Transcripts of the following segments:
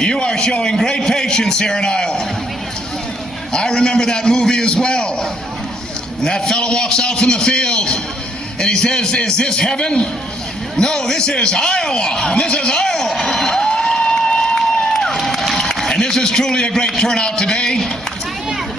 You are showing great patience here in Iowa. I remember that movie as well. And that fellow walks out from the field and he says, "Is this heaven?" "No, this is Iowa. And this is Iowa." And this is truly a great turnout today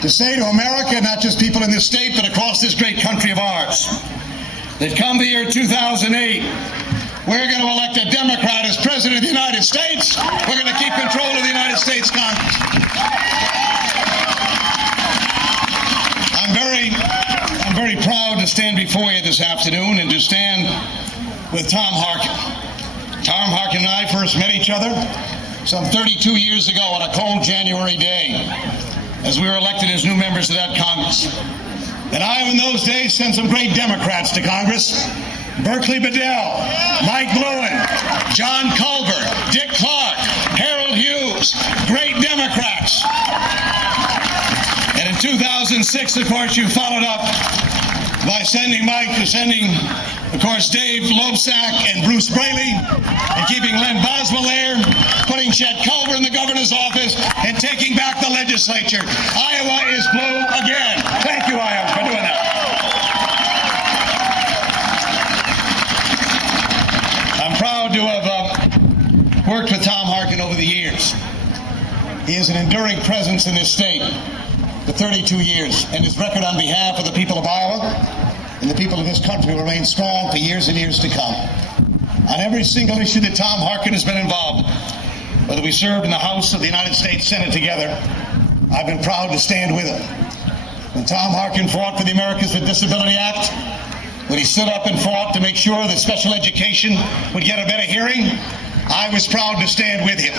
to say to America, not just people in this state, but across this great country of ours, that come the year 2008, we're going to elect a Democrat as President of the United States. We're going to keep control of the United States Congress. I'm very proud to stand before you this afternoon and to stand with Tom Harkin. Tom Harkin and I first met each other some 32 years ago on a cold January day as we were elected as new members of that Congress. And Iowa in those days sent some great Democrats to Congress. Berkeley Bedell, Mike Lewin, John Culver, Dick Clark, Harold Hughes, great Democrats. And in 2006, of course, you followed up by sending, of course, Dave Loebsack and Bruce Braley, and keeping Len Boswell there, putting Chet Culver in the governor's office, and taking back the legislature. Iowa is blue again. Thank you, Iowa, for doing that. I'm proud to have worked with Tom Harkin over the years. He is an enduring presence in this state for 32 years, and his record on behalf of the people of Iowa and the people of this country will remain strong for years and years to come. On every single issue that Tom Harkin has been involved in, whether we served in the House of the United States Senate together, I've been proud to stand with him. When Tom Harkin fought for the Americans with Disability Act, when he stood up and fought to make sure that special education would get a better hearing, I was proud to stand with him.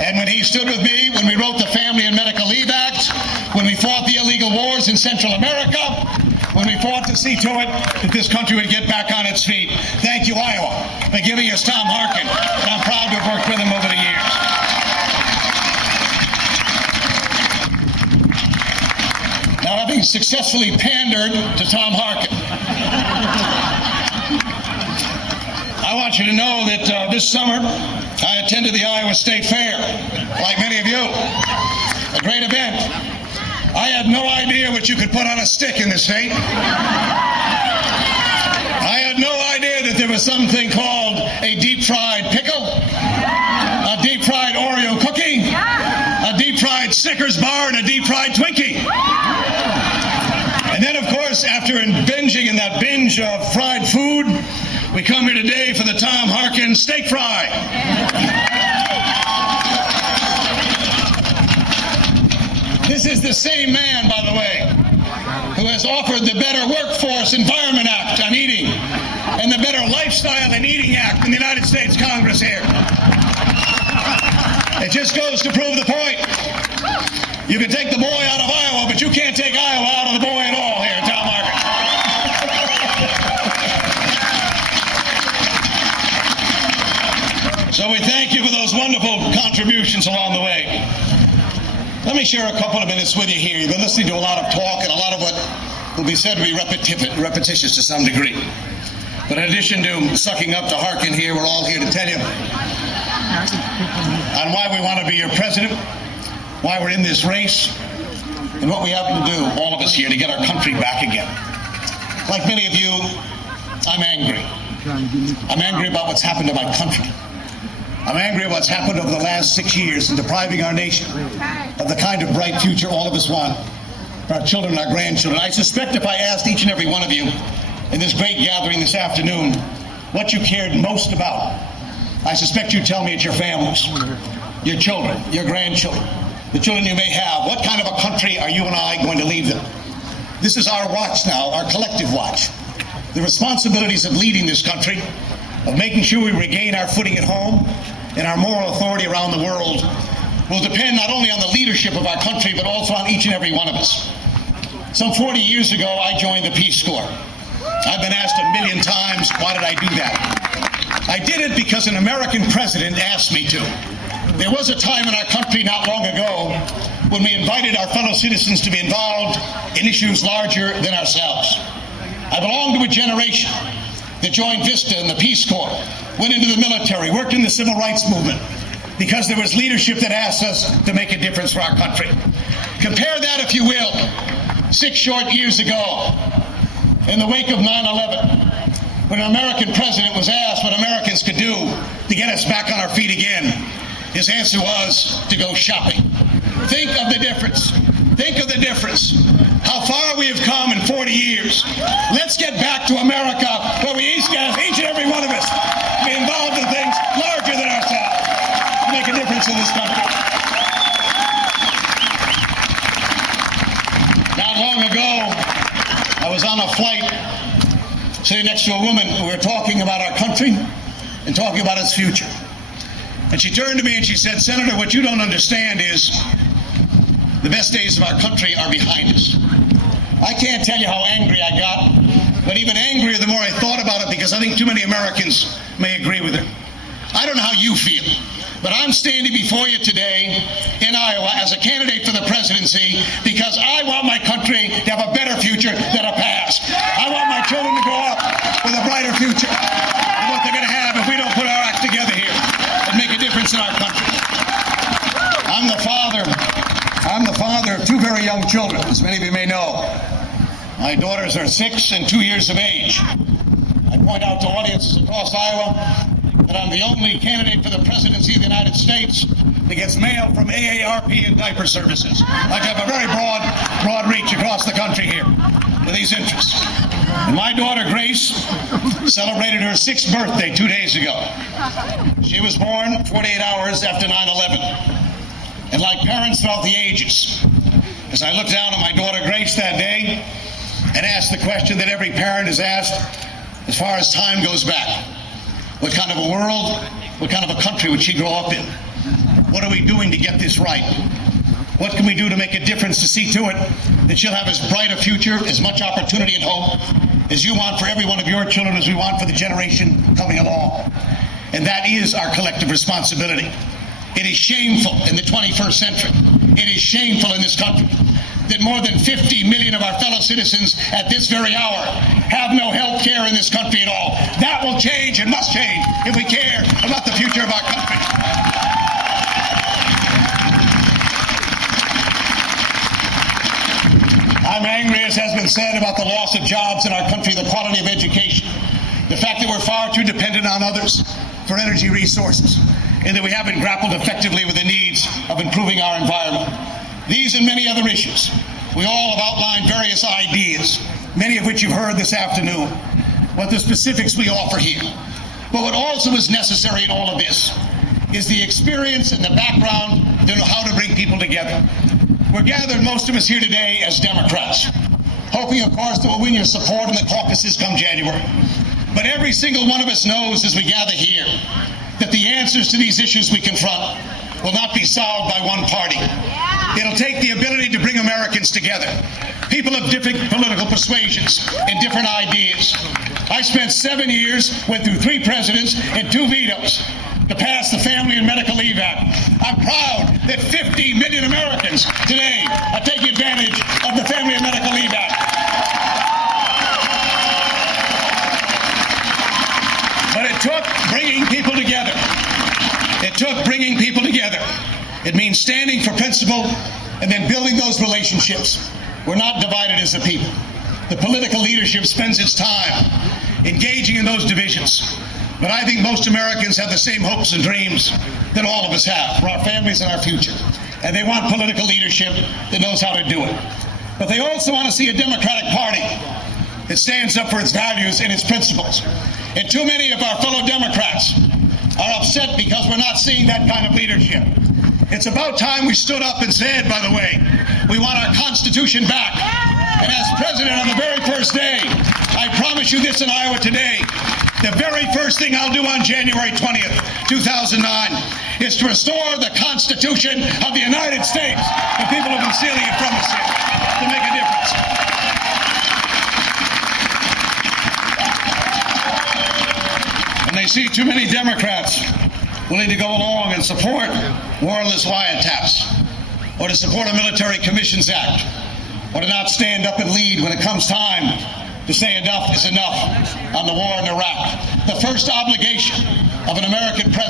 And when he stood with me, when we wrote the Family and Medical Leave Act, when we fought the illegal wars in Central America, when we fought to see to it that this country would get back on its feet. Thank you, Iowa, for giving us Tom Harkin. And I'm proud to have worked with him over the years. Now, having successfully pandered to Tom Harkin, I want you to know that this summer I attended the Iowa State Fair, like many of you. A great event. I had no idea what you could put on a stick in this state. I had no idea that there was something called a deep-fried pickle, a deep-fried Oreo cookie, a deep-fried Snickers bar, and a deep-fried Twinkie. And then, of course, after binging in that binge of fried food, we come here today for the Tom Harkin Steak Fry. This is the same man, by the way, who has offered the Better Workforce Environment Act on eating and the Better Lifestyle and Eating Act in the United States Congress here. It just goes to prove the point. You can take the boy out of Iowa, but you can't take Iowa out of the boy at all here, Tom Harkin. So we thank you for those wonderful contributions along the way. Let me share a couple of minutes with you here. You've been listening to a lot of talk, and a lot of what will be said to be repetitious to some degree. But in addition to sucking up to Harkin here, we're all here to tell you on why we want to be your president, why we're in this race, and what we have to do, all of us here, to get our country back again. Like many of you, I'm angry. I'm angry about what's happened to my country. I'm angry at what's happened over the last 6 years in depriving our nation of the kind of bright future all of us want for our children and our grandchildren. I suspect if I asked each and every one of you in this great gathering this afternoon what you cared most about, I suspect you'd tell me it's your families, your children, your grandchildren, the children you may have. What kind of a country are you and I going to leave them? This is our watch now, our collective watch. The responsibilities of leading this country, of making sure we regain our footing at home and our moral authority around the world, will depend not only on the leadership of our country, but also on each and every one of us. Some 40 years ago, I joined the Peace Corps. I've been asked a million times, why did I do that? I did it because an American president asked me to. There was a time in our country not long ago when we invited our fellow citizens to be involved in issues larger than ourselves. I belong to a generation that joined VISTA in the Peace Corps, went into the military, worked in the civil rights movement, because there was leadership that asked us to make a difference for our country. Compare that, if you will, 6 short years ago, in the wake of 9/11, when an American president was asked what Americans could do to get us back on our feet again. His answer was to go shopping. Think of the difference. Think of the difference. How far we have come in 40 years. Let's get back to America, where we each and every one of us, be involved in things larger than ourselves to make a difference in this country. Not long ago, I was on a flight sitting next to a woman who we were talking about our country and talking about its future. And she turned to me and she said, "Senator, what you don't understand is the best days of our country are behind us." I can't tell you how angry I got, but even angrier the more I thought about it, because I think too many Americans may agree with her. I don't know how you feel, but I'm standing before you today in Iowa as a candidate for the presidency because I want my country to have a better future than a past. I want my children to grow up with a brighter future than what they're going to have if we don't put our act together here and make a difference in our country. I'm the father of 2 very young children, as many of you may know. My daughters are 6 and 2 years of age. I point out to audiences across Iowa that I'm the only candidate for the presidency of the United States that gets mail from AARP and diaper services. I have a very broad reach across the country here with these interests. And my daughter Grace celebrated her 6th birthday 2 days ago. She was born 48 hours after 9/11. And like parents throughout the ages, as I looked down at my daughter Grace that day and asked the question that every parent is asked as far as time goes back: what kind of a world, what kind of a country would she grow up in? What are we doing to get this right? What can we do to make a difference to see to it that she'll have as bright a future, as much opportunity and hope as you want for every one of your children, as we want for the generation coming along? And that is our collective responsibility. It is shameful in the 21st century. It is shameful in this country that more than 50 million of our fellow citizens at this very hour have no health care in this country at all. That will change and must change if we care about the future of our country. I'm angry, as has been said, about the loss of jobs in our country, the quality of education, the fact that we're far too dependent on others for energy resources, and that we haven't grappled effectively with the needs of improving our environment. These and many other issues. We all have outlined various ideas, many of which you've heard this afternoon. What the specifics we offer here. But what also is necessary in all of this is the experience and the background to know how to bring people together. We're gathered, most of us here today, as Democrats, hoping, of course, that we'll win your support in the caucuses come January. But every single one of us knows as we gather here that the answers to these issues we confront will not be solved by one party. It'll take the ability to bring Americans together, people of different political persuasions and different ideas. I spent 7 years, went through 3 presidents and 2 vetoes to pass the Family and Medical Leave Act. I'm proud that 50 million Americans today are taking advantage of the Family and Medical Leave Act. But it took bringing people together. It took bringing people together. It means standing for principle and then building those relationships. We're not divided as a people. The political leadership spends its time engaging in those divisions. But I think most Americans have the same hopes and dreams that all of us have for our families and our future. And they want political leadership that knows how to do it. But they also want to see a Democratic Party that stands up for its values and its principles. And too many of our fellow Democrats are upset because we're not seeing that kind of leadership. It's about time we stood up and said, by the way, we want our Constitution back. And as president on the very first day, I promise you this in Iowa today, the very first thing I'll do on January 20th, 2009, is to restore the Constitution of the United States. The people have been stealing it from us here to make a difference. And they see too many Democrats willing to go along and support warrantless wiretaps, or to support a Military Commissions Act, or to not stand up and lead when it comes time to say enough is enough on the war in Iraq. The first obligation of an American president